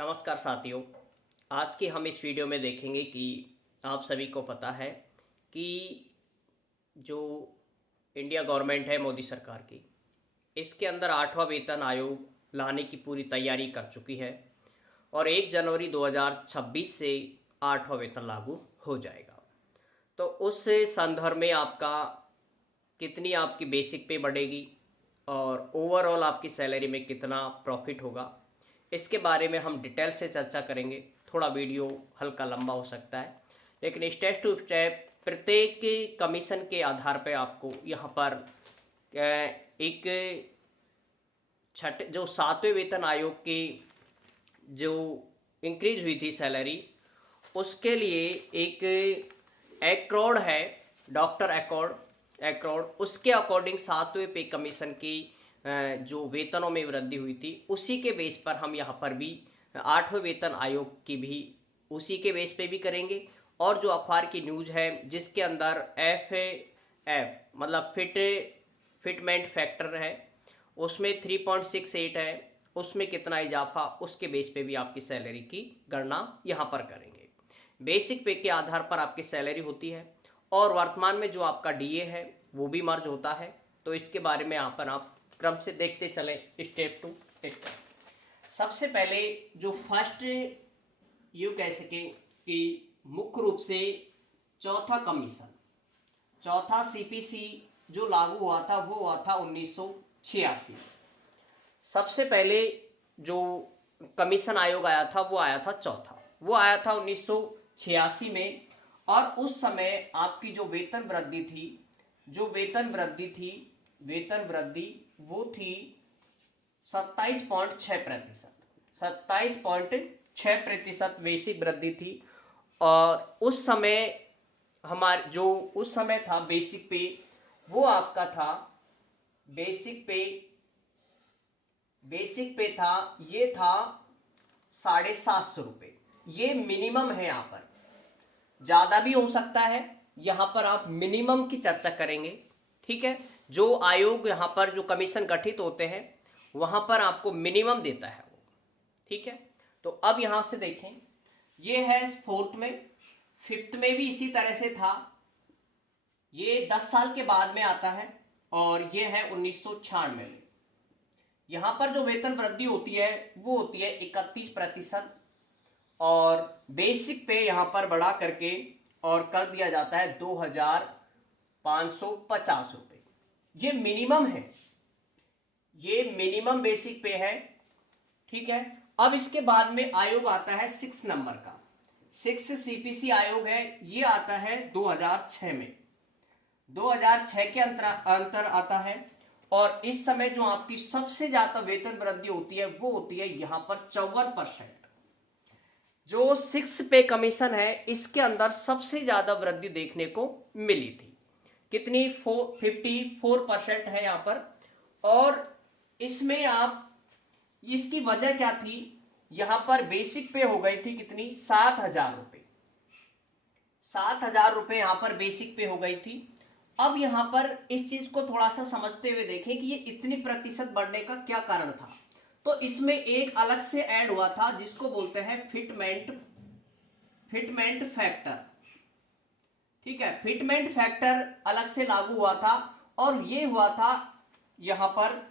नमस्कार साथियों। आज की हम इस वीडियो में देखेंगे कि आप सभी को पता है कि जो इंडिया गवर्नमेंट है मोदी सरकार की, इसके अंदर 8वां वेतन आयोग लाने की पूरी तैयारी कर चुकी है और 1 जनवरी 2026 से 8वां वेतन लागू हो जाएगा। तो उस संदर्भ में आपका कितनी आपकी बेसिक पे बढ़ेगी और ओवरऑल आपकी सैलरी में कितना प्रॉफिट होगा, इसके बारे में हम डिटेल से चर्चा करेंगे। थोड़ा वीडियो हल्का लंबा हो सकता है, लेकिन स्टेप टू स्टेप प्रत्येक कमीशन के आधार पर आपको यहाँ पर एक छठे जो 7वें वेतन आयोग की जो इंक्रीज हुई थी सैलरी, उसके लिए एक एकॉर्ड है, डॉक्टर एकॉर्ड उसके अकॉर्डिंग 7वें पे कमीशन की जो वेतनों में वृद्धि हुई थी, उसी के बेस पर हम यहाँ पर भी 8वें वेतन आयोग की भी उसी के बेस पे भी करेंगे। और जो अखबार की न्यूज़ है जिसके अंदर एफ मतलब फिटमेंट फैक्टर है, उसमें 3.68 है, उसमें कितना इजाफा, उसके बेस पे भी आपकी सैलरी की गणना यहाँ पर करेंगे। बेसिक पे के आधार पर आपकी सैलरी होती है और वर्तमान में जो आपका डीए है वो भी मर्ज होता है। तो इसके बारे में यहाँ पर आप क्रम से देखते चले स्टेप टू स्टेप। सबसे पहले जो फर्स्ट यू कह सके कि मुख्य रूप से चौथा सीपीसी जो लागू हुआ था वो हुआ था 1986। सबसे पहले जो कमीशन आयोग आया था वो आया था चौथा, वो आया था 1986 में। और उस समय आपकी जो वेतन वृद्धि वो थी 27.6% बेसिक वृद्धि थी। और उस समय उस समय था बेसिक पे, वो आपका था बेसिक पे था, ये था 750 रुपये। ये मिनिमम है, यहाँ पर ज़्यादा भी हो सकता है, यहाँ पर आप मिनिमम की चर्चा करेंगे। ठीक है, जो आयोग यहाँ पर जो कमीशन गठित होते हैं वहाँ पर आपको मिनिमम देता है वो। ठीक है, तो अब यहाँ से देखें, ये है 4th में, 5th में भी इसी तरह से था, ये 10 साल के बाद में आता है। और ये है 1996 में। यहाँ पर जो वेतन वृद्धि होती है वो होती है 31%। और बेसिक पे यहाँ पर बढ़ा करके और कर दिया जाता है 2550 रुपये। ये मिनिमम है, ये मिनिमम बेसिक पे है। ठीक है, अब इसके बाद में आयोग आता है 6 नंबर का, 6 सीपीसी आयोग है, ये आता है 2006 में, 2006 के अंतर आता है। और इस समय जो आपकी सबसे ज्यादा वेतन वृद्धि होती है वो होती है यहाँ पर 54%। जो 6 पे कमीशन है इसके अंदर सबसे ज्यादा वृद्धि देखने को मिली थी, कितनी 54% है यहाँ पर। और इसमें आप इसकी वजह क्या थी, यहाँ पर बेसिक पे हो गई थी कितनी 7,000 रुपये, 7,000 रुपये यहाँ पर बेसिक पे हो गई थी। अब यहाँ पर इस चीज को थोड़ा सा समझते हुए देखें कि ये इतनी प्रतिशत बढ़ने का क्या कारण था। तो इसमें एक अलग से ऐड हुआ था जिसको बोलते हैं फिटमेंट फैक्टर। ठीक है, फिटमेंट फैक्टर अलग से लागू हुआ था और ये हुआ था यहां पर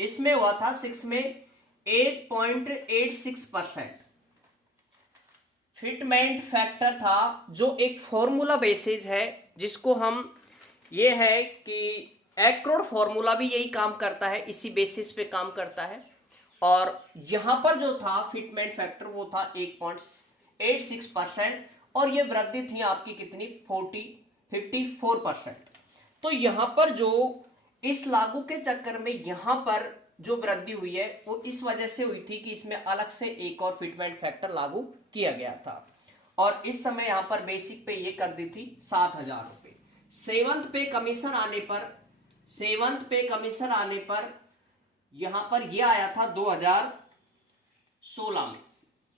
इसमें हुआ था 6 में 8.86%। फिटमेंट फैक्टर था जो एक फॉर्मूला बेसिस है, जिसको हम ये है कि एकॉर्ड फॉर्मूला भी यही काम करता है, इसी बेसिस पे काम करता है। और यहां पर जो था फिटमेंट फैक्टर वो था 8.86%। और ये वृद्धि थी आपकी कितनी 54%। तो यहां पर जो इस लागू के चक्कर में यहां पर जो वृद्धि हुई है वो इस वजह से हुई थी कि इसमें अलग से एक और फिटमेंट फैक्टर लागू किया गया था। और इस समय यहां पर बेसिक पे ये कर दी थी 7,000 रुपये। 7th पे कमीशन आने पर यहां पर ये आया था 2016 में,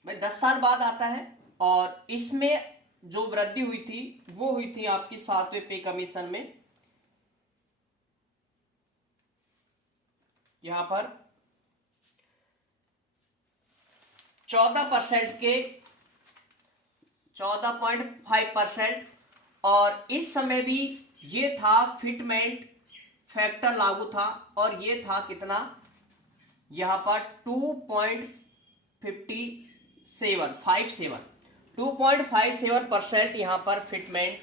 भाई 10 साल बाद आता है। और इसमें जो वृद्धि हुई थी वो हुई थी आपकी 7वें पे कमीशन में, यहां पर 14% के 14.5%, और इस समय भी ये था फिटमेंट फैक्टर लागू था, और ये था कितना, यहां पर 2.57 यहां पर फिटमेंट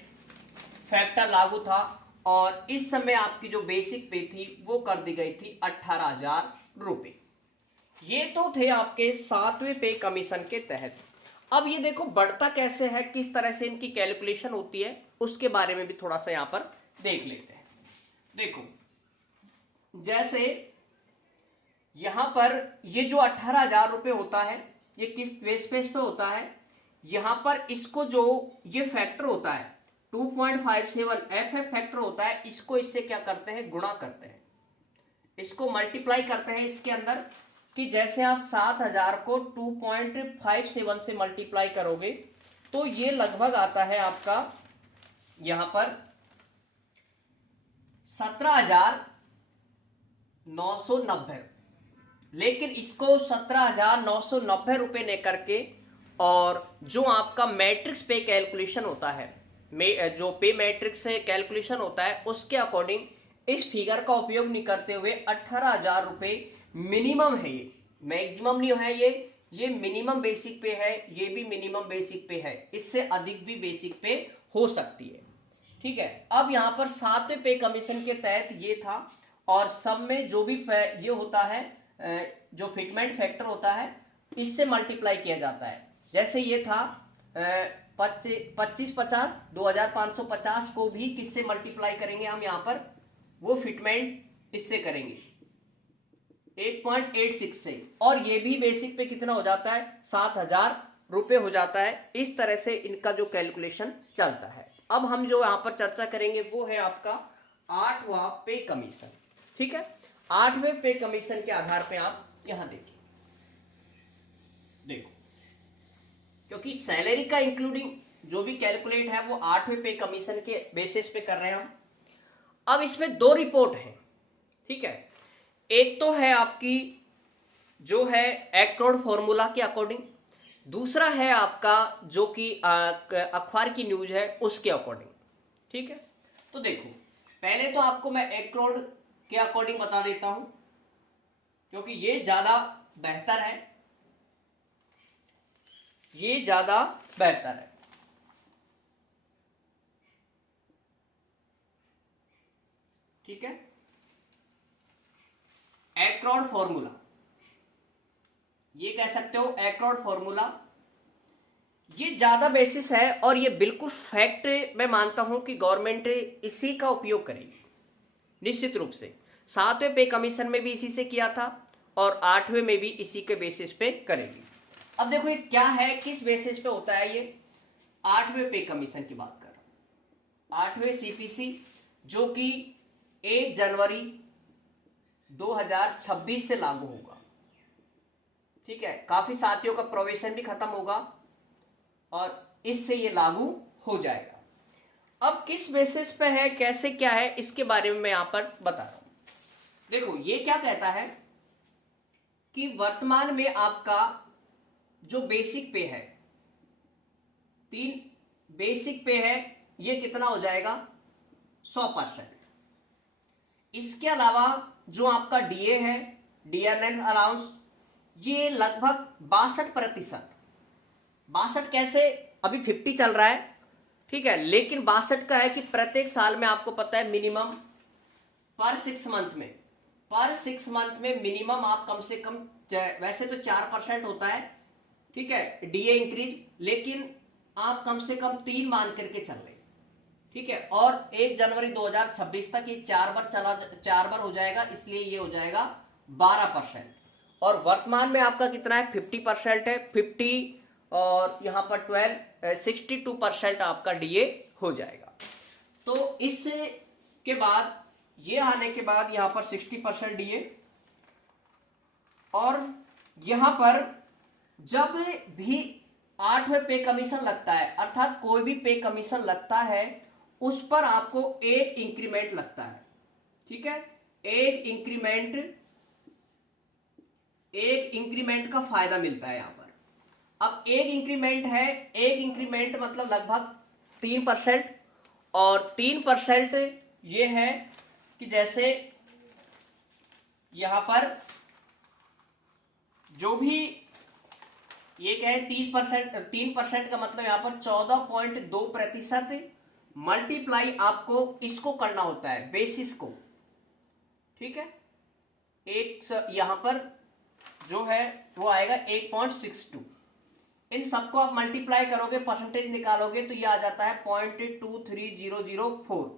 फैक्टर लागू था। और इस समय आपकी जो बेसिक पे थी वो कर दी गई थी 18,000 रुपए। ये तो थे आपके 7वें पे कमीशन के तहत। अब ये देखो बढ़ता कैसे है, किस तरह से इनकी कैलकुलेशन होती है, उसके बारे में भी थोड़ा सा यहां पर देख लेते हैं। देखो जैसे यहां पर ये जो 18,000 रुपए होता है, ये किस बेस पे होता है, यहां पर इसको जो ये फैक्टर होता है 2.57 एफ फैक्टर होता है, इसको इससे क्या करते हैं, गुणा करते हैं, इसको मल्टीप्लाई करते हैं इसके अंदर, कि जैसे आप 7,000 को 2.57 से मल्टीप्लाई करोगे तो ये लगभग आता है आपका यहां पर 17,990। लेकिन इसको 17,990 रुपए ने करके, और जो आपका मैट्रिक्स पे कैलकुलेशन होता है, जो पे मैट्रिक्स से कैलकुलेशन होता है, उसके अकॉर्डिंग इस फिगर का उपयोग नहीं करते हुए 18,000 रुपए मिनिमम है, ये मैक्सिमम नहीं है, ये मिनिमम बेसिक पे है, ये भी मिनिमम बेसिक पे है, इससे अधिक भी बेसिक पे हो सकती है। ठीक है, अब यहां पर 7वें पे कमीशन के तहत ये था, और सब में जो भी ये होता है, जो फिटमेंट फैक्टर होता है, इससे मल्टीप्लाई किया जाता है। जैसे ये था 2550 2550 को भी किससे मल्टीप्लाई करेंगे हम यहां पर, वो फिटमेंट इससे करेंगे 8.86 से, और ये भी बेसिक पे कितना हो जाता है, 7,000 रुपए हो जाता है। इस तरह से इनका जो कैलकुलेशन चलता है। अब हम जो यहां पर चर्चा करेंगे वो है आपका 8वां पे कमीशन। ठीक है, 8वें पे कमीशन के आधार पे आप यहां देखिए, देखो क्योंकि सैलरी का इंक्लूडिंग जो भी कैलकुलेट है वो 8वें पे कमीशन के बेसिस पे कर रहे हैं हम। अब इसमें 2 रिपोर्ट है। ठीक है, एक तो है आपकी जो है एक्रोड फॉर्मूला के अकॉर्डिंग, दूसरा है आपका जो कि अखबार की न्यूज है उसके अकॉर्डिंग। ठीक है, तो देखो पहले तो आपको मैं एक्रोड के अकॉर्डिंग बता देता हूं, क्योंकि ये ज्यादा बेहतर है, ये ज्यादा बेहतर है। ठीक है, एक्रोड फॉर्मूला, ये कह सकते हो एक्रोड फॉर्मूला, ये ज्यादा बेसिस है, और ये बिल्कुल फैक्ट मैं मानता हूं कि गवर्नमेंट इसी का उपयोग करेगी निश्चित रूप से। 7वें पे कमीशन में भी इसी से किया था, और 8वें में भी इसी के बेसिस पे करेगी। अब देखो ये क्या है, किस बेसिस पे होता है ये, 8वें पे कमीशन की बात कर, 8वें सीपीसी जो कि 1 जनवरी 2026 से लागू होगा। ठीक है, काफी साथियों का प्रोविजन भी खत्म होगा और इससे ये लागू हो जाएगा। अब किस बेसिस पे है, कैसे क्या है, इसके बारे में मैं यहां पर बता रहा हूं। देखो ये क्या कहता है कि वर्तमान में आपका जो बेसिक पे है, 3 बेसिक पे है, ये कितना हो जाएगा 100%। इसके अलावा जो आपका डीए है, डियरनेस अलाउंस, ये लगभग 62%। 62 कैसे, अभी 50 चल रहा है। ठीक है, लेकिन 62 का है कि प्रत्येक साल में आपको पता है मिनिमम पर 6 मंथ में मिनिमम आप कम से कम, वैसे तो 4% होता है, ठीक है, डीए इंक्रीज, लेकिन आप कम से कम 3 मान करके चल रहे। ठीक है, और 1 जनवरी 2026 तक ये 4 बार हो जाएगा, इसलिए ये हो जाएगा 12%। और वर्तमान में आपका कितना है, 50% है, 50 और यहाँ पर 12 62% आपका डीए हो जाएगा। तो इसके बाद ये आने के बाद यहाँ पर 60% डीए, और यहाँ पर जब भी 8वें पे कमीशन लगता है, अर्थात कोई भी पे कमीशन लगता है, उस पर आपको एक इंक्रीमेंट लगता है। ठीक है, एक इंक्रीमेंट का फायदा मिलता है यहां पर। अब एक इंक्रीमेंट है, एक इंक्रीमेंट मतलब लगभग 3%, और 3% ये है कि जैसे यहां पर जो भी ये क्या है 30%, 3% का मतलब यहां पर 14.2% मल्टीप्लाई आपको इसको करना होता है, बेसिस को, ठीक है। एक यहां पर जो है वो आएगा 8.62, इन सबको आप मल्टीप्लाई करोगे, परसेंटेज निकालोगे तो ये आ जाता है 0.23004,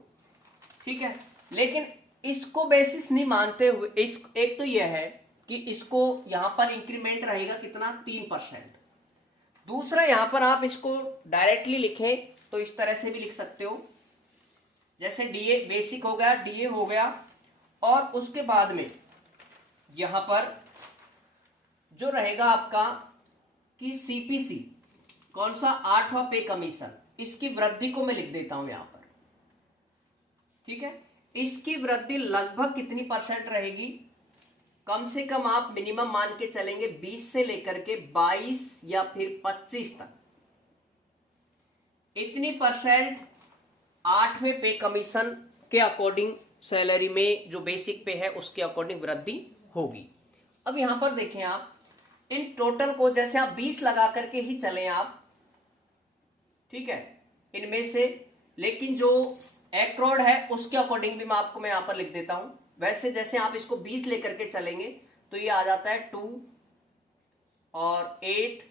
ठीक है। लेकिन इसको बेसिस नहीं मानते हुए इस एक तो ये है कि इसको यहां पर इंक्रीमेंट रहेगा कितना 3%। दूसरा यहां पर आप इसको डायरेक्टली लिखें तो इस तरह से भी लिख सकते हो, जैसे डीए बेसिक हो गया, डीए हो गया, और उसके बाद में यहां पर जो रहेगा आपका कि सीपीसी, कौन सा 8वां पे कमीशन, इसकी वृद्धि को मैं लिख देता हूं यहां पर, ठीक है। इसकी वृद्धि लगभग कितनी परसेंट रहेगी, कम से कम आप मिनिमम मान के चलेंगे 20 से लेकर के 22 या फिर 25 तक, इतनी परसेंट 8वें पे कमीशन के अकॉर्डिंग सैलरी में जो बेसिक पे है उसके अकॉर्डिंग वृद्धि होगी। अब यहां पर देखें आप इन टोटल को, जैसे आप 20 लगा करके ही चलें आप, ठीक है, इनमें से, लेकिन जो एक्रोड है उसके अकॉर्डिंग भी मैं यहां पर लिख देता हूं। वैसे जैसे आप इसको 20 लेकर के चलेंगे तो ये आ जाता है 2 और 8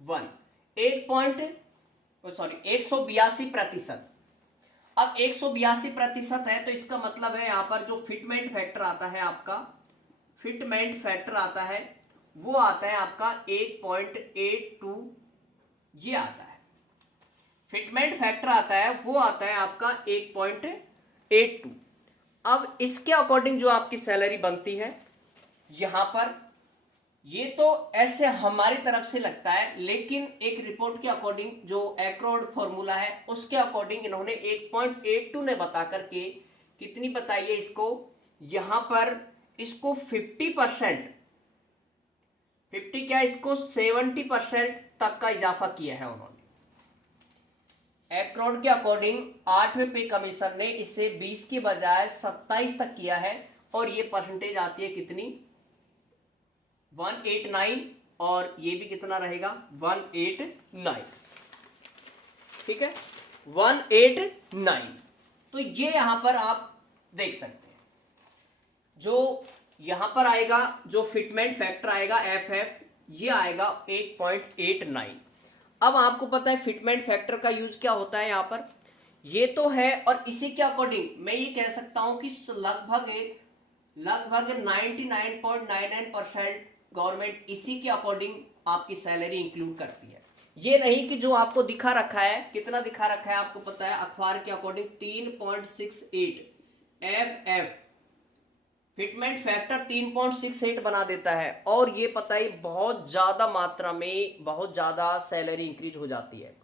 1 182%। अब 182% है तो इसका मतलब है यहां पर जो फिटमेंट फैक्टर आता है आपका, फिटमेंट फैक्टर आता है वो आता है आपका 8.82, ये आता है फिटमेंट फैक्टर आता है, वो आता है आपका 8.82। अब इसके अकॉर्डिंग जो आपकी सैलरी बनती है यहां पर, ये तो ऐसे हमारी तरफ से लगता है, लेकिन एक रिपोर्ट के अकॉर्डिंग जो एक्रोड फॉर्मूला है उसके अकॉर्डिंग इन्होंने 8.82 ने बता करके कितनी बताई है इसको, यहां पर इसको 50%, 50 क्या, इसको 70% तक का इजाफा किया है उन्होंने। एक्रोड के अकॉर्डिंग 8वें पे कमीशन ने इसे 20 की बजाय 27 तक किया है, और ये परसेंटेज आती है कितनी 189, और ये भी कितना रहेगा 189, ठीक है 189। तो ये यहां पर आप देख सकते हैं, जो यहां पर आएगा जो फिटमेंट फैक्टर आएगा एफ, ये आएगा 8.89। अब आपको पता है फिटमेंट फैक्टर का यूज क्या होता है यहां पर, ये तो है, और इसी के अकॉर्डिंग मैं ये कह सकता हूं कि लगभग 99.99% गवर्नमेंट इसी के अकॉर्डिंग आपकी सैलरी इंक्लूड करती है। ये नहीं कि जो आपको दिखा रखा है, कितना दिखा रखा है आपको पता है, अखबार के अकॉर्डिंग 3.68 एफ फिटमेंट फैक्टर 3.68 बना देता है, और ये पता ही बहुत ज्यादा मात्रा में बहुत ज्यादा सैलरी इंक्रीज हो जाती है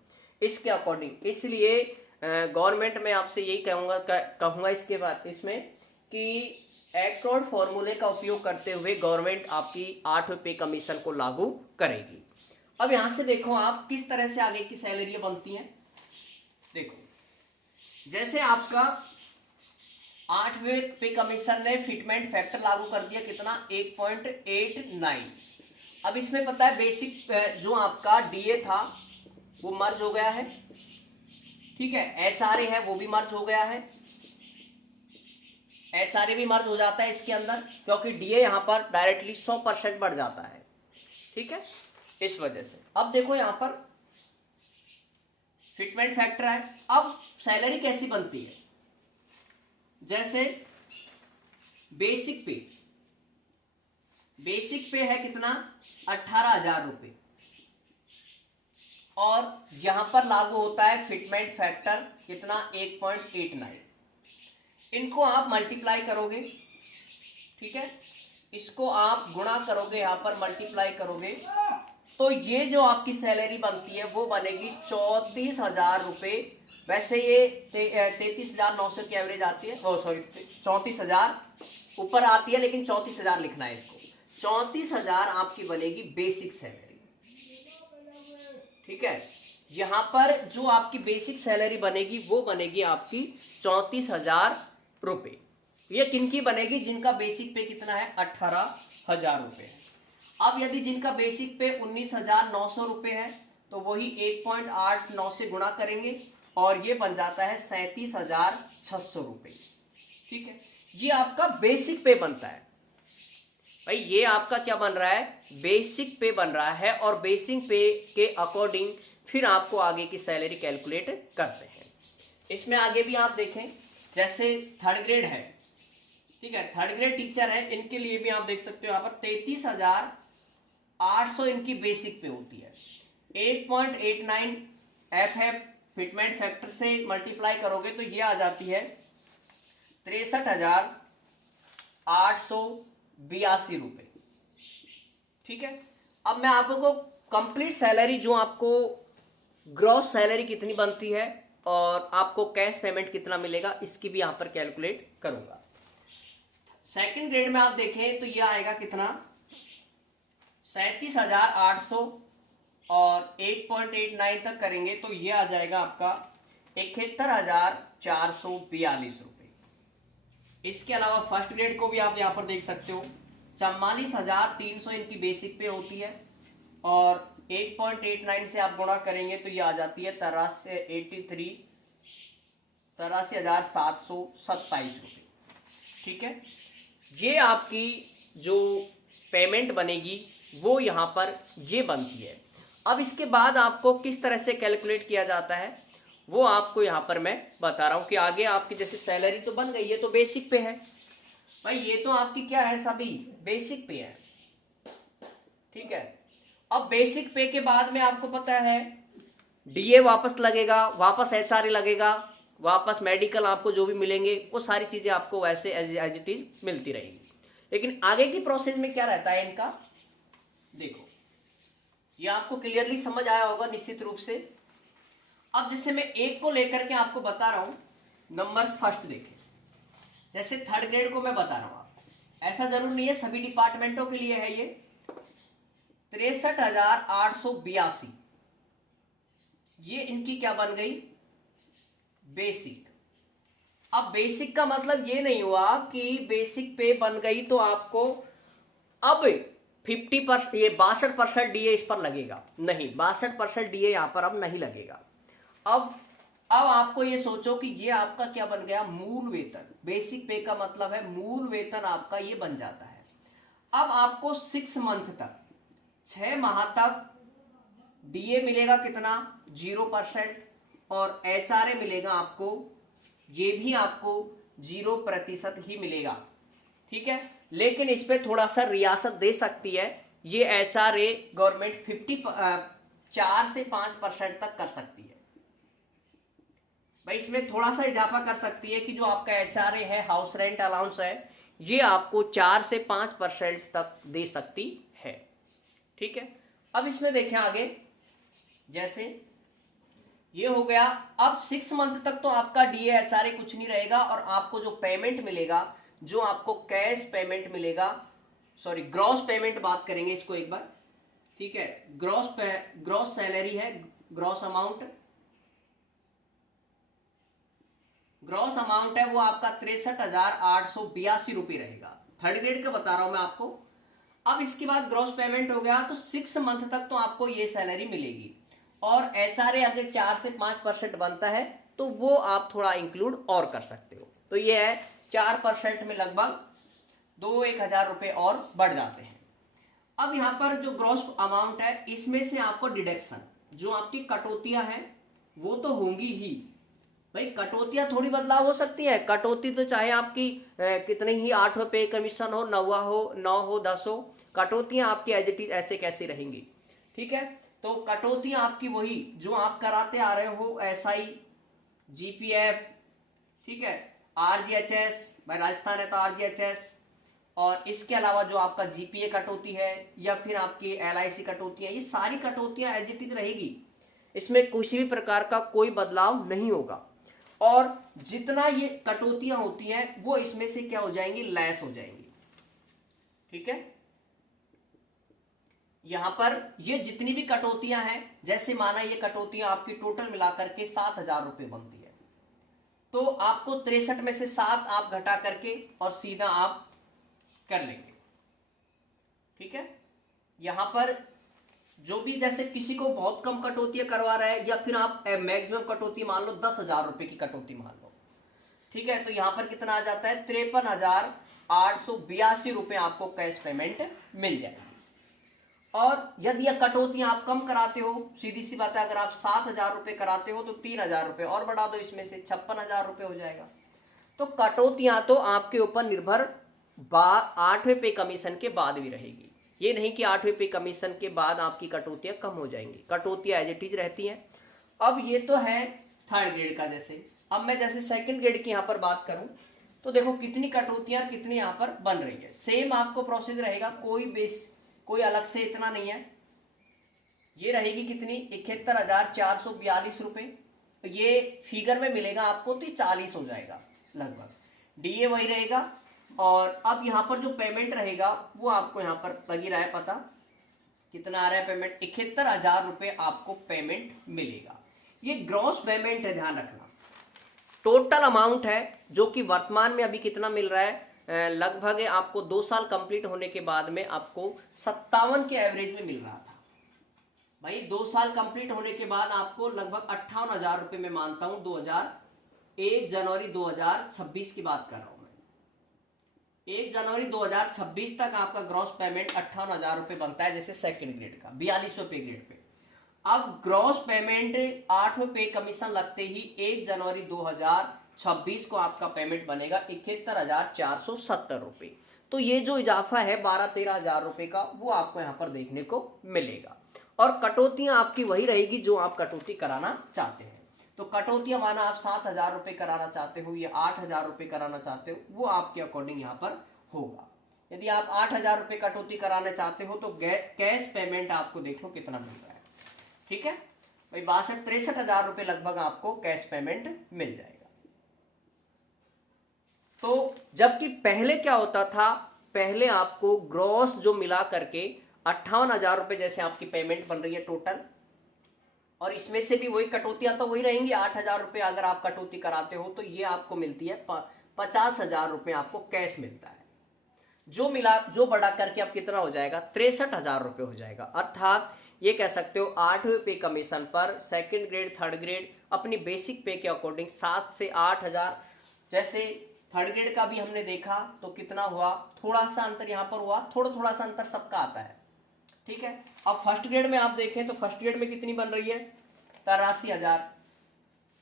इसके अकॉर्डिंग। इसलिए गवर्नमेंट में आपसे यही कहूंगा इसके बाद इसमें कि एक्रोड फॉर्मूले का उपयोग करते हुए गवर्नमेंट आपकी 8वें पे कमीशन को लागू करेगी। अब यहां से देखो आप किस तरह से आगे की सैलरी बनती हैं। देखो जैसे आपका 8वें पे कमीशन ने फिटमेंट फैक्टर लागू कर दिया कितना 8.89। अब इसमें पता है बेसिक जो आपका डीए था वो मर्ज हो गया है, ठीक है, एचआरए है वो भी मर्ज हो गया है, एचआरए भी मर्ज हो जाता है इसके अंदर, क्योंकि डीए यहां पर डायरेक्टली 100% बढ़ जाता है, ठीक है, इस वजह से। अब देखो यहां पर फिटमेंट फैक्टर है, अब सैलरी कैसी बनती है, जैसे बेसिक पे है कितना 18,000 रुपए, और यहां पर लागू होता है फिटमेंट फैक्टर कितना 8.89। इनको आप मल्टीप्लाई करोगे, ठीक है, इसको आप गुणा करोगे, यहां पर मल्टीप्लाई करोगे, तो ये जो आपकी सैलरी बनती है वो बनेगी 34,000 रुपए। वैसे ये 33,900 की एवरेज आती है, सॉरी 34,000 ऊपर आती है, लेकिन 34,000 लिखना है इसको। 34,000 आपकी बनेगी बेसिक सैलरी, ठीक है। यहाँ पर जो आपकी बेसिक सैलरी बनेगी वो बनेगी आपकी 34,000 रुपये। ये किनकी बनेगी? जिनका बेसिक पे कितना है? 18,000 रुपये है। अब यदि जिनका बेसिक पे 19,900 रुपये है तो वही 1.89 से गुणा करेंगे और ये बन जाता है 37,600 रुपये। ठीक है, ये आपका बेसिक पे बनता है भाई। ये आपका क्या बन रहा है? बेसिक पे बन रहा है और बेसिक पे के अकॉर्डिंग फिर आपको आगे की सैलरी कैलकुलेट करते हैं। इसमें आगे भी आप देखें, जैसे थर्ड ग्रेड है, ठीक है, थर्ड ग्रेड टीचर है, इनके लिए भी आप देख सकते हो यहाँ पर 33,800 इनकी बेसिक पे होती है। 8.89 एफ है, फिटमेंट फैक्टर से मल्टीप्लाई करोगे तो ये आ जाती है 63,882 रुपये। ठीक है, अब मैं आपको कंप्लीट सैलरी, जो आपको ग्रॉस सैलरी कितनी बनती है और आपको कैश पेमेंट कितना मिलेगा, इसकी भी यहां पर कैलकुलेट करूंगा। सेकंड ग्रेड में आप देखें तो ये आएगा कितना? 37,800 और 8.89 तक करेंगे तो ये आ जाएगा आपका 71,442 रुपये। इसके अलावा फर्स्ट ग्रेड को भी आप यहाँ पर देख सकते हो, 44,300 इनकी बेसिक पे होती है और 8.89 से आप गुणा करेंगे तो ये आ जाती है 83,727 रुपये। ठीक है, ये आपकी जो पेमेंट बनेगी वो यहाँ पर ये बनती है। अब इसके बाद आपको किस तरह से कैलकुलेट किया जाता है वो आपको यहाँ पर मैं बता रहा हूँ कि आगे आपकी जैसे सैलरी तो बन गई है तो बेसिक पे है भाई, ये तो आपकी क्या है? सभी बेसिक पे है। ठीक है, अब बेसिक पे के बाद में आपको पता है डीए वापस लगेगा, वापस एचआरए लगेगा, वापस मेडिकल आपको जो भी मिलेंगे वो सारी चीजें आपको वैसे एज इट इज मिलती रहेगी। लेकिन आगे की प्रोसेस में क्या रहता है इनका, देखो ये आपको क्लियरली समझ आया होगा निश्चित रूप से। अब जैसे मैं एक को लेकर के आपको बता रहा हूं, नंबर फर्स्ट देखें, जैसे थर्ड ग्रेड को मैं बता रहा हूं आपको, ऐसा जरूर नहीं है सभी डिपार्टमेंटों के लिए है ये 63,882, ये इनकी क्या बन गई? बेसिक। अब बेसिक का मतलब ये नहीं हुआ कि बेसिक पे बन गई तो आपको अब 50% ये 62% डीए इस पर लगेगा, नहीं 62% डीए यहां पर अब नहीं लगेगा। अब आपको ये सोचो कि ये आपका क्या बन गया? मूल वेतन। बेसिक पे का मतलब है मूल वेतन आपका ये बन जाता है। अब आपको 6 मंथ तक, 6 माह तक डीए मिलेगा कितना? 0% और एचआरए मिलेगा आपको, ये भी आपको 0% ही मिलेगा। ठीक है, लेकिन इस पे थोड़ा सा रियासत दे सकती है, ये एचआरए गवर्नमेंट 4 से 5% तक कर सकती है भाई, इसमें थोड़ा सा इजाफा कर सकती है कि जो आपका एचआरए है, हाउस रेंट अलाउंस है, ये आपको 4 से 5% तक दे सकती है। ठीक है, अब इसमें देखें आगे, जैसे ये हो गया। अब 6 मंथ तक तो आपका डीए एचआरए कुछ नहीं रहेगा और आपको जो पेमेंट मिलेगा, जो आपको कैश पेमेंट मिलेगा, सॉरी ग्रॉस पेमेंट बात करेंगे इसको एक बार। ठीक है, ग्रॉस सैलरी है, ग्रॉस अमाउंट है वो आपका 63,882 रुपये रहेगा। थर्ड ग्रेड का बता रहा हूं मैं आपको। अब इसके बाद ग्रॉस पेमेंट हो गया तो 6 मंथ तक तो आपको ये सैलरी मिलेगी और एचआरए अगर 4 से 5% बनता है तो वो आप थोड़ा इंक्लूड और कर सकते हो। तो ये है 4% में लगभग 2-1,000 रुपये और बढ़ जाते हैं। अब यहाँ पर जो ग्रॉस अमाउंट है इसमें से आपको डिडक्शन, जो आपकी कटौतियां हैं वो तो होंगी ही भाई। कटौतियां थोड़ी बदलाव हो सकती है, कटौती तो चाहे आपकी कितने ही 8 रुपये कमीशन हो, 9 हो, 9 हो, 10 हो, कटौतियां आपकी एज इट इज ऐसे कैसे रहेंगी। ठीक है, तो कटौतियां आपकी वही जो आप कराते आ रहे हो, एसआई, जीपीएफ, ठीक है, आरजीएचएस, भाई राजस्थान है तो आरजीएचएस, और इसके अलावा जो आपका जीपीए कटौती है या फिर आपकी एलआईसी कटौती है, ये सारी कटौतियां एज इट इज रहेगी, इसमें किसी भी प्रकार का कोई बदलाव नहीं होगा। और जितना ये कटौतियां होती हैं वो इसमें से क्या हो जाएंगी? लेस हो जाएंगी। ठीक है, यहाँ पर ये जितनी भी कटौतियां हैं, जैसे माना ये कटौतियां आपकी टोटल मिलाकर के 7,000 रुपये बनती है, तो आपको 63 में से 7 आप घटा करके और सीधा आप कर लेंगे। ठीक है, यहां पर जो भी जैसे किसी को बहुत कम कटौतियां करवा रहा है, या फिर आप मैक्सिमम कटौती मान लो 10,000 रुपए की कटौती मान लो, ठीक है, तो यहां पर कितना आ जाता है 53,882 रुपए आपको कैश पेमेंट मिल जाएगी। और यदि यह कटौतियां आप कम कराते हो, सीधी सी बात है, अगर आप 7,000 रुपए कराते हो तो 3,000 रुपए और बढ़ा दो, इसमें से 56,000 रुपए हो जाएगा। तो कटौतियां तो आपके ऊपर निर्भर 8वें पे कमीशन के बाद भी रहेगी। ये नहीं कि 8वें पे कमीशन के बाद आपकी कटौतियां कम हो जाएंगी, कटौतियां एज इट इज रहती हैं। अब ये तो है थर्ड ग्रेड का। जैसे अब मैं जैसे सेकंड ग्रेड की यहाँ पर बात करूं तो देखो कितनी कटौतियां कितनी यहाँ पर बन रही है। सेम आपको प्रोसेस रहेगा, कोई अलग से इतना नहीं है। ये रहेगी कितनी 71,442 रुपए, ये फिगर में मिलेगा आपको तो 40 हो जाएगा लगभग। डीए वही रहेगा, और अब यहाँ पर जो पेमेंट रहेगा वो आपको यहाँ पर लगी रहा है पता कितना आ रहा है पेमेंट, 71,000 रुपए आपको पेमेंट मिलेगा। ये ग्रॉस पेमेंट है, ध्यान रखना। टोटल अमाउंट है जो कि वर्तमान में अभी कितना मिल रहा है, लगभग आपको 2 साल कंप्लीट होने के बाद में आपको 57 के एवरेज में मिल रहा था। भाई 2 साल कंप्लीट होने के बाद आपको लगभग 58,000 रुपए में मानता हूं, 1 जनवरी 2026 की बात कर रहा हूं मैं। 1 जनवरी 2026 तक आपका ग्रॉस पेमेंट 58,000 रुपए बनता है, जैसे सेकंड ग्रेड का 42वें पे ग्रेड पे। अब ग्रॉस पेमेंट 8वें पे कमीशन लगते ही 1 जनवरी 2026 को आपका पेमेंट बनेगा 71,470 रुपए। तो ये जो इजाफा है 12-13,000 रुपए का, वो आपको यहाँ पर देखने को मिलेगा। और कटौतियां आपकी वही रहेगी जो आप कटौती कराना चाहते हैं। तो कटौतियां माना आप 7,000 रुपए कराना चाहते हो या 8,000 रुपए कराना चाहते हो, वो आपके अकॉर्डिंग यहाँ पर होगा। यदि आप 8,000 रुपए कटौती कराना चाहते हो तो कैश पेमेंट आपको देख लो कितना मिल रहा है। ठीक है भाई, 62-63,000 रुपए लगभग आपको कैश पेमेंट मिल जाएगा। तो जबकि पहले क्या होता था, पहले आपको ग्रॉस जो मिला करके 58,000 रुपए जैसे आपकी पेमेंट बन रही है टोटल, और इसमें से भी वही कटौतियां तो वही रहेंगी। 8,000 रुपए अगर आप कटौती कराते हो तो ये आपको मिलती है 50,000 रुपए आपको कैश मिलता है। जो बढ़ा करके अब कितना हो जाएगा 63,000 रुपए हो जाएगा। अर्थात ये कह सकते हो 8वें पे कमीशन पर सेकंड ग्रेड थर्ड ग्रेड अपनी बेसिक पे के अकॉर्डिंग 7 से 8,000, जैसे थर्ड ग्रेड का भी हमने देखा तो कितना हुआ, थोड़ा सा अंतर यहाँ पर हुआ, थोड़ा सा अंतर सबका आता है। ठीक है, अब फर्स्ट ग्रेड में आप देखें तो फर्स्ट ग्रेड में कितनी बन रही है 83,000।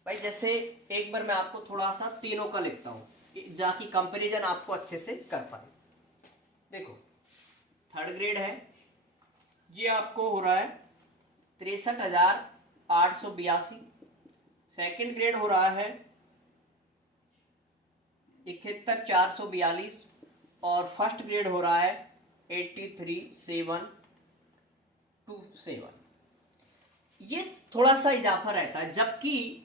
भाई जैसे एक बार मैं आपको थोड़ा सा तीनों का लिखता हूं जाकि कंपैरिजन आपको अच्छे से कर पाए। देखो थर्ड ग्रेड है, ये आपको हो रहा है 63,882। सेकंड ग्रेड हो रहा है 71,442 और फर्स्ट ग्रेड हो रहा है 83,727। ये थोड़ा सा इजाफा रहता है, जबकि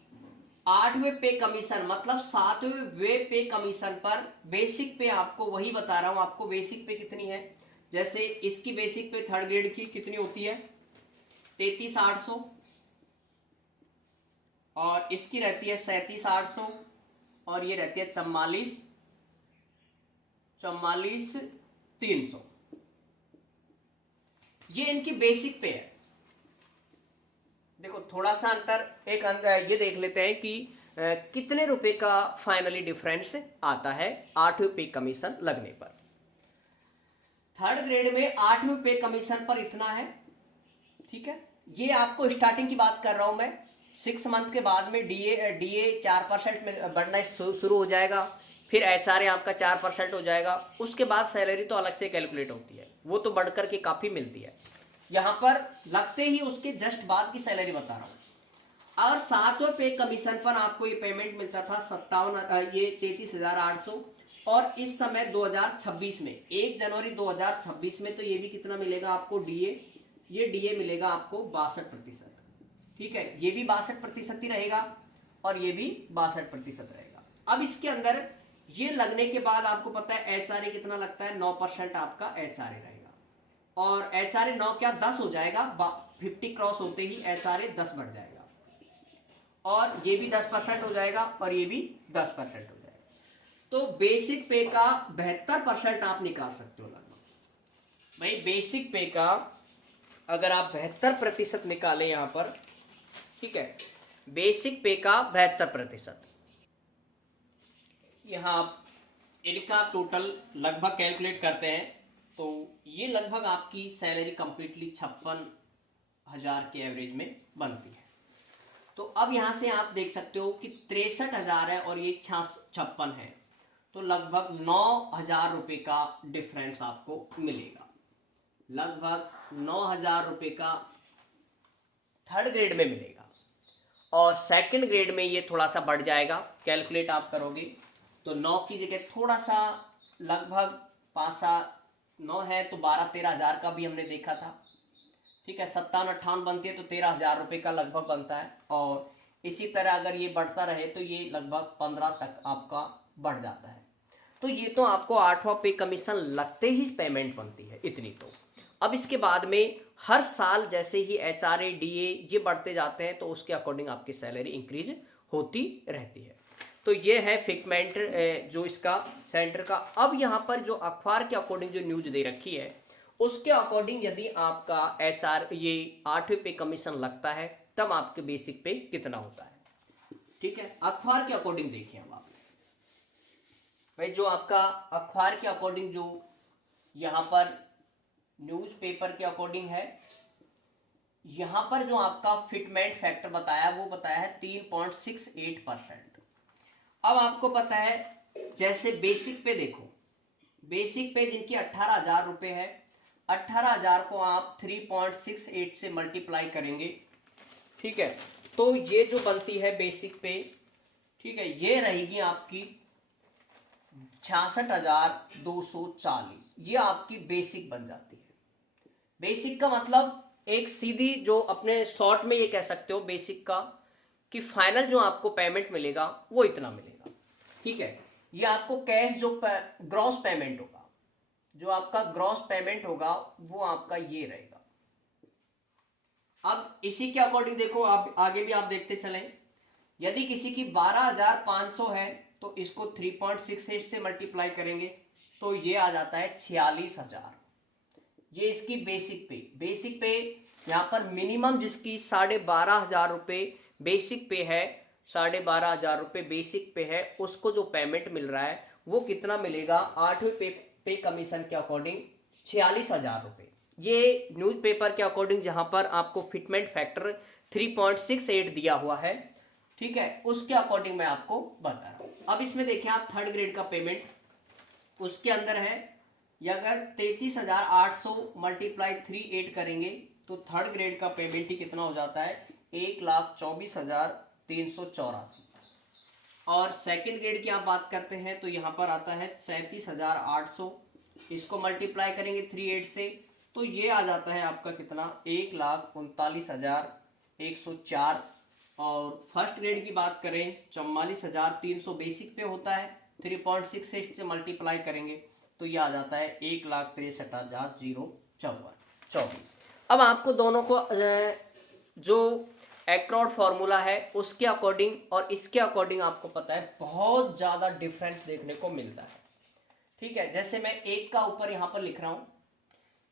8वें पे कमीशन मतलब 7वें पे कमीशन पर बेसिक पे आपको वही बता रहा हूं। आपको बेसिक पे कितनी है, जैसे इसकी बेसिक पे थर्ड ग्रेड की कितनी होती है 33,800, और इसकी रहती है 37,800, और ये रहती है 44,300। ये इनकी बेसिक पे है। देखो थोड़ा सा अंतर, एक ये देख लेते हैं कि कितने रुपए का फाइनली डिफरेंस आता है 8वें पे कमीशन लगने पर। थर्ड ग्रेड में 8वें पे कमीशन पर इतना है। ठीक है, ये आपको स्टार्टिंग की बात कर रहा हूं मैं। 6 मंथ के बाद में डीए 4% में बढ़ना शुरू हो जाएगा, फिर एचआरए आपका 4% हो जाएगा। उसके बाद सैलरी तो अलग से कैलकुलेट होती है, वो तो बढ़कर के काफी मिलती है। यहां पर लगते ही उसके जस्ट बाद की सैलरी बता रहा हूं। और 7वें पे कमीशन पर आपको ये पेमेंट मिलता था 33,800, और इस समय 2026 में 1 जनवरी 2026 में तो ये भी कितना मिलेगा आपको डीए, ये डीए मिलेगा आपको 62%। ठीक है, ये भी 62% ही रहेगा और ये भी 62% रहेगा। अब इसके अंदर ये लगने के बाद आपको पता है एचआरए कितना लगता है, 9% आपका एचआरए रहेगा। और HRA 9 क्या 10 हो जाएगा, 50 क्रॉस होते ही HRA 10 बढ़ जाएगा, और ये भी 10% हो जाएगा और ये भी 10% हो जाएगा। तो बेसिक पे का 72% आप निकाल सकते हो लगभग। भाई बेसिक पे का अगर आप 72% निकालें यहां पर, ठीक है, बेसिक पे का 72%, यहां आप इनका टोटल लगभग कैलकुलेट करते हैं तो ये लगभग आपकी सैलरी कंप्लीटली 56,000 के एवरेज में बनती है। तो अब यहां से आप देख सकते हो कि 63,000 है और ये 56 है, तो लगभग 9,000 रुपये का डिफरेंस आपको मिलेगा। लगभग 9,000 रुपये का थर्ड ग्रेड में मिलेगा, और सेकंड ग्रेड में ये थोड़ा सा बढ़ जाएगा। कैलकुलेट आप करोगे तो 9 की जगह थोड़ा सा लगभग 5-9 है तो 12-13,000 का भी हमने देखा था, ठीक है। 57-58 बनती है तो 13,000 रुपये का लगभग बनता है, और इसी तरह अगर ये बढ़ता रहे तो ये लगभग 15 तक आपका बढ़ जाता है। तो ये तो आपको 8वां पे कमीशन लगते ही पेमेंट बनती है इतनी। तो अब इसके बाद में हर साल जैसे ही HRA DA ये बढ़ते जाते हैं तो उसके अकॉर्डिंग आपकी सैलरी इंक्रीज होती रहती है। तो ये है फिटमेंट जो इसका सेंटर का। अब यहाँ पर जो अखबार के अकॉर्डिंग जो न्यूज दे रखी है उसके अकॉर्डिंग यदि आपका HR ये 8वें पे कमीशन लगता है तब आपके बेसिक पे कितना होता है, ठीक है। अखबार के अकॉर्डिंग देखिए अब आप भाई, जो आपका अखबार के अकॉर्डिंग जो यहाँ पर न्यूज़पेपर के अकॉर्डिंग है, यहाँ पर जो आपका फिटमेंट फैक्टर बताया वो बताया है 3.68%। अब आपको पता है जैसे बेसिक पे देखो, बेसिक पे जिनकी 18,000 रुपये है, 18,000 को आप 3.68 से मल्टीप्लाई करेंगे, ठीक है, तो ये जो बनती है बेसिक पे, ठीक है, ये रहेगी आपकी 66,240। ये आपकी बेसिक बन जाती है। बेसिक का मतलब एक सीधी जो अपने शॉर्ट में ये कह सकते हो बेसिक का कि फाइनल जो आपको पेमेंट मिलेगा वो इतना मिलेगा, ठीक है। ये आपको कैश जो ग्रॉस पेमेंट होगा, जो आपका ग्रॉस पेमेंट होगा वो आपका ये रहेगा। अब इसी के अकॉर्डिंग देखो आप आगे भी आप देखते चलें, यदि किसी की 12,500 है तो इसको 3.68 से मल्टीप्लाई करेंगे तो ये आ जाता है 46,000। ये इसकी बेसिक पे। बेसिक पे यहाँ पर मिनिमम जिसकी 12,500 रुपये बेसिक पे है, 12,500 रुपये बेसिक पे है, उसको जो पेमेंट मिल रहा है वो कितना मिलेगा 8वें पे कमीशन के अकॉर्डिंग 46,000 रुपये। ये न्यूज़पेपर के अकॉर्डिंग जहाँ पर आपको फिटमेंट फैक्टर 3.68 दिया हुआ है, ठीक है, उसके अकॉर्डिंग मैं आपको बता रहा हूँ। अब इसमें देखिए आप थर्ड ग्रेड का पेमेंट उसके अंदर है, या अगर 33,800 मल्टीप्लाई 38 करेंगे तो थर्ड ग्रेड का पेमेंट ही कितना हो जाता है 1,24,384। और सेकंड ग्रेड की आप बात करते हैं तो यहाँ पर आता है 37,800, इसको मल्टीप्लाई करेंगे 38 से तो ये आ जाता है आपका कितना 1,39,104। और फर्स्ट ग्रेड की बात करें 44,300 बेसिक पे होता है, 3.68 से मल्टीप्लाई करेंगे तो ये आ जाता है 1,63,024। अब आपको दोनों को जो एक्रोड फॉर्मूला है उसके अकॉर्डिंग और इसके अकॉर्डिंग आपको पता है बहुत ज़्यादा डिफरेंस देखने को मिलता है, ठीक है। जैसे मैं एक का ऊपर यहाँ पर लिख रहा हूँ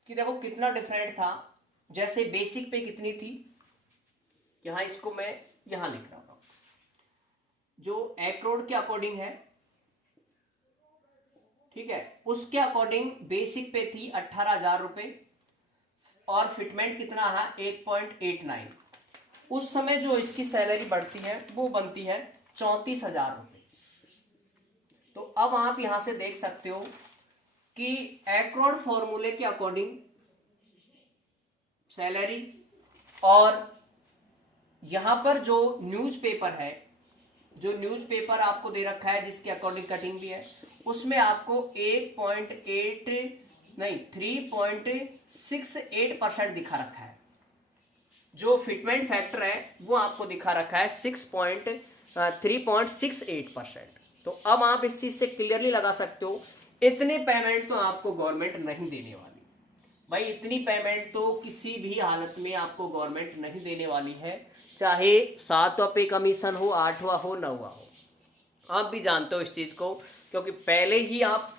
कि देखो कितना डिफरेंट था। जैसे बेसिक पे कितनी थी, यहाँ इसको मैं यहाँ लिख रहा हूँ, जो एक्रोड के अकॉर्डिंग है, ठीक है, उसके अकॉर्डिंग बेसिक पे थी 18,000 रुपये और फिटमेंट कितना है 8.89। उस समय जो इसकी सैलरी बढ़ती है वो बनती है 34,000 रुपये। तो अब आप यहां से देख सकते हो कि एक्रोड फॉर्मूले के अकॉर्डिंग सैलरी और यहां पर जो न्यूज़पेपर है, जो न्यूज़पेपर आपको दे रखा है जिसके अकॉर्डिंग कटिंग भी है, उसमें आपको 3.68% दिखा रखा है। जो फिटमेंट फैक्टर है वो आपको दिखा रखा है 3.68%। तो अब आप इस चीज से क्लियरली लगा सकते हो इतने पेमेंट तो आपको गवर्नमेंट नहीं देने वाली। भाई इतनी पेमेंट तो किसी भी हालत में आपको गवर्नमेंट नहीं देने वाली है, चाहे 7वां पे कमीशन हो, 8वां हो, 9वां हो। आप भी जानते हो इस चीज़ को, क्योंकि पहले ही आप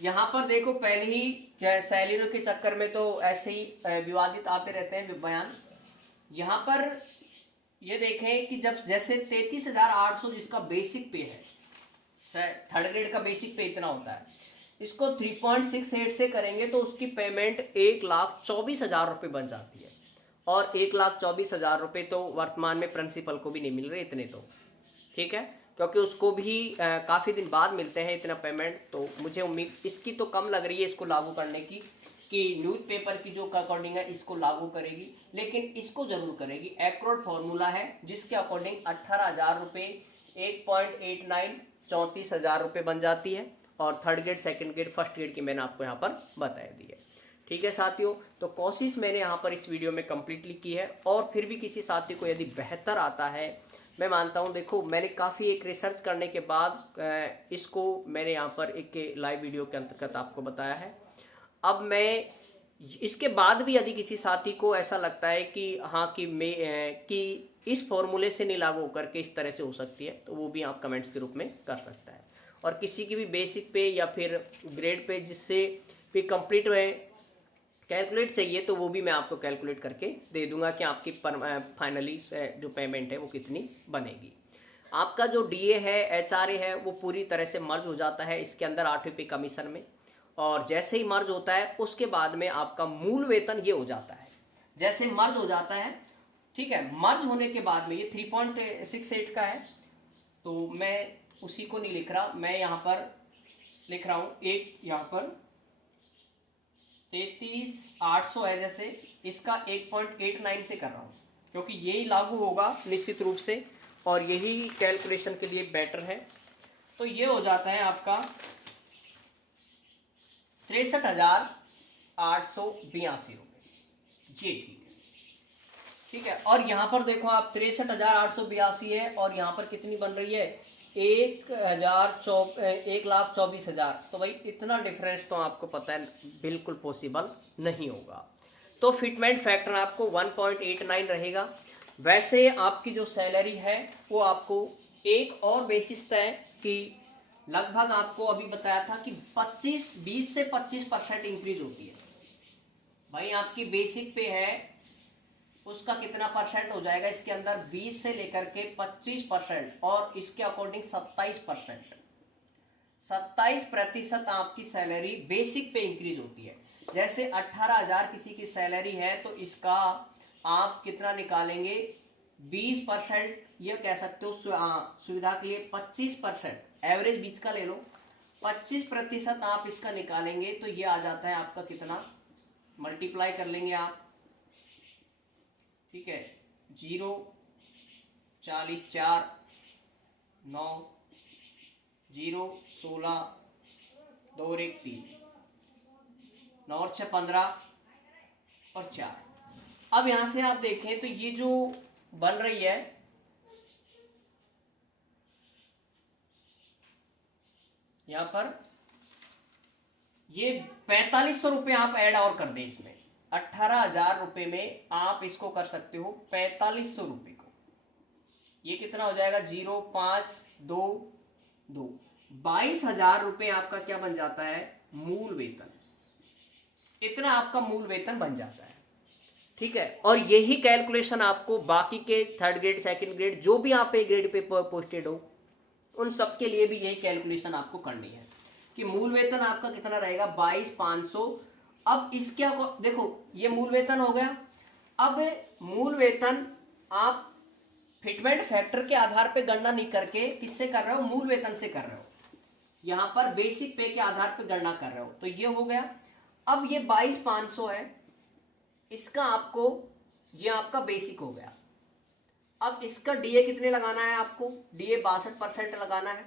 यहाँ पर देखो, पहले ही सैलरी के चक्कर में तो ऐसे ही विवादित आते रहते हैं बयान। यहाँ पर ये देखें कि जब जैसे 33,800 जिसका बेसिक पे है, थर्ड ग्रेड का बेसिक पे इतना होता है, इसको 3.68 से करेंगे तो उसकी पेमेंट 1,24,000 रुपये बन जाती है। और 1,24,000 रुपये तो वर्तमान में प्रिंसिपल को भी नहीं मिल रहे इतने तो, ठीक है, क्योंकि उसको भी काफ़ी दिन बाद मिलते हैं इतना पेमेंट। तो मुझे उम्मीद इसकी तो कम लग रही है इसको लागू करने की, कि न्यूज़पेपर की जो अकॉर्डिंग है इसको लागू करेगी, लेकिन इसको जरूर करेगी। एक्रोड फॉर्मूला है जिसके अकॉर्डिंग 18,000 रुपये 1.89 34,000 रुपये बन जाती है। और third grade, second grade, first grade की मैंने आपको यहाँ पर बता दी है। ठीक है साथियों, तो कोशिश मैंने यहाँ पर इस वीडियो में कम्प्लीटली की है। और फिर भी किसी साथी को यदि बेहतर आता है, मैं मानता हूँ, देखो मैंने काफ़ी एक रिसर्च करने के बाद इसको मैंने यहाँ पर एक लाइव वीडियो के अंतर्गत आपको बताया है। अब मैं इसके बाद भी यदि किसी साथी को ऐसा लगता है कि हाँ कि इस फॉर्मूले से नहीं लागू होकर के इस तरह से हो सकती है, तो वो भी आप कमेंट्स के रूप में कर सकता है। और किसी की भी बेसिक पे या फिर ग्रेड पे जिससे भी कंप्लीट में कैलकुलेट चाहिए, तो वो भी मैं आपको कैलकुलेट करके दे दूंगा कि आपकी फाइनली जो पेमेंट है वो कितनी बनेगी। आपका जो डीए है, एचआरए है, वो पूरी तरह से मर्ज हो जाता है इसके अंदर 8वें पे कमीशन में। और जैसे ही मर्ज होता है उसके बाद में आपका मूल वेतन ये हो जाता है। जैसे मर्ज हो जाता है, ठीक है, मर्ज होने के बाद में ये 3.68 का है, तो मैं उसी को नहीं लिख रहा, मैं यहाँ पर लिख रहा हूँ एक, यहाँ पर 33,800 है, जैसे इसका 1.89 से कर रहा हूँ, क्योंकि यही लागू होगा निश्चित रूप से और यही कैलकुलेशन के लिए बेटर है। तो ये हो जाता है आपका 63,882 रुपये। ये ठीक है। और यहाँ पर देखो आप 63,882 है और यहाँ पर कितनी बन रही है 1,24,000। तो भाई इतना डिफरेंस तो आपको पता है बिल्कुल पॉसिबल नहीं होगा। तो फिटमेंट फैक्टर आपको 1.89 रहेगा। वैसे आपकी जो सैलरी है वो आपको एक और बेसिस तय कि लगभग आपको अभी बताया था कि 20 से 25% इंक्रीज होती है। भाई आपकी बेसिक पे है उसका कितना परसेंट हो जाएगा इसके अंदर, 20 से लेकर के 25% और इसके अकॉर्डिंग 27%। 27% आपकी सैलरी बेसिक पे इंक्रीज होती है। जैसे 18,000 किसी की सैलरी है तो इसका आप कितना निकालेंगे 20%, ये कह सकते हो सुविधा के लिए 25%, एवरेज बीच का ले लो, 25% आप इसका निकालेंगे तो ये आ जाता है आपका कितना, मल्टीप्लाई कर लेंगे आप, ठीक है, 0, 40, 4, 9, 0, 16, 2 और 1 3, 9 और 6 15 और 4। अब यहां से आप देखें तो ये जो बन रही है यहां पर ये 4500 रुपये आप ऐड और कर दें इसमें। 18,000 रुपये में आप इसको कर सकते हो 4500 रुपये को। ये कितना हो जाएगा 0, 5, 2, 2, 22,000 रुपये आपका क्या बन जाता है मूल वेतन। इतना आपका मूल वेतन बन जाता है, ठीक है। और यही कैलकुलेशन आपको बाकी के थर्ड ग्रेड, सेकंड ग्रेड, जो भी आप एक ग्रेड पे पोस्टेड हो उन सब के लिए भी यही कैलकुलेशन आपको करनी है कि मूल वेतन आपका कितना रहेगा 22,500। अब इसके देखो ये मूल वेतन हो गया। अब मूल वेतन आप फिटमेंट फैक्टर के आधार पे गणना नहीं करके किससे कर रहे हो, मूल वेतन से कर रहे हो, यहां पर बेसिक पे के आधार पे गणना कर रहे हो, तो ये हो गया। अब ये 22,500 है, इसका आपको, ये आपका बेसिक हो गया। अब इसका डीए कितने लगाना है आपको, डीए 62% लगाना है,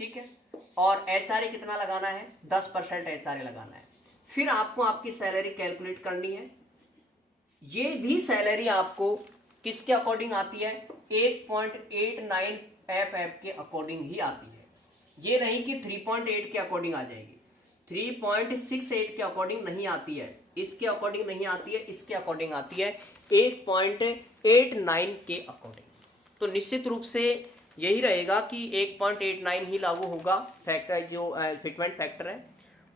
ठीक है। और एचआरए कितना लगाना है 10% एचआरए लगाना है। फिर आपको आपकी सैलरी कैलकुलेट करनी है। ये भी सैलरी आपको किसके अकॉर्डिंग आती है 1.89 एफ के अकॉर्डिंग ही आती है। ये नहीं कि 3.8 के अकॉर्डिंग आ जाएगी, 3.68 के अकॉर्डिंग नहीं आती है। इसके अकॉर्डिंग नहीं आती है, इसके अकॉर्डिंग आती है 1.89 के अकॉर्डिंग। तो निश्चित रूप से यही रहेगा कि 1.89 ही लागू होगा फैक्टर, जो फिटमेंट फैक्टर है।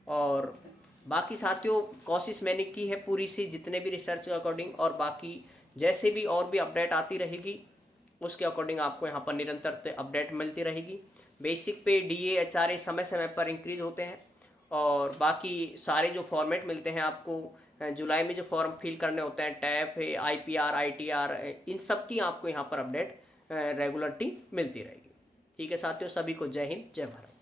और बाकी साथियों कोशिश मैंने की है पूरी सी, जितने भी रिसर्च के अकॉर्डिंग, और बाकी जैसे भी और भी अपडेट आती रहेगी उसके अकॉर्डिंग आपको यहाँ पर निरंतर अपडेट मिलती रहेगी। बेसिक पे DA HRA समय समय पर इंक्रीज होते हैं, और बाकी सारे जो फॉर्मेट मिलते हैं आपको जुलाई में, जो फॉर्म फिल करने होते हैं, टैप है, IPR ITR, इन सब की आपको यहाँ पर अपडेट रेगुलरिटी मिलती रहेगी। ठीक है साथियों, सभी को जय हिंद जय भारत।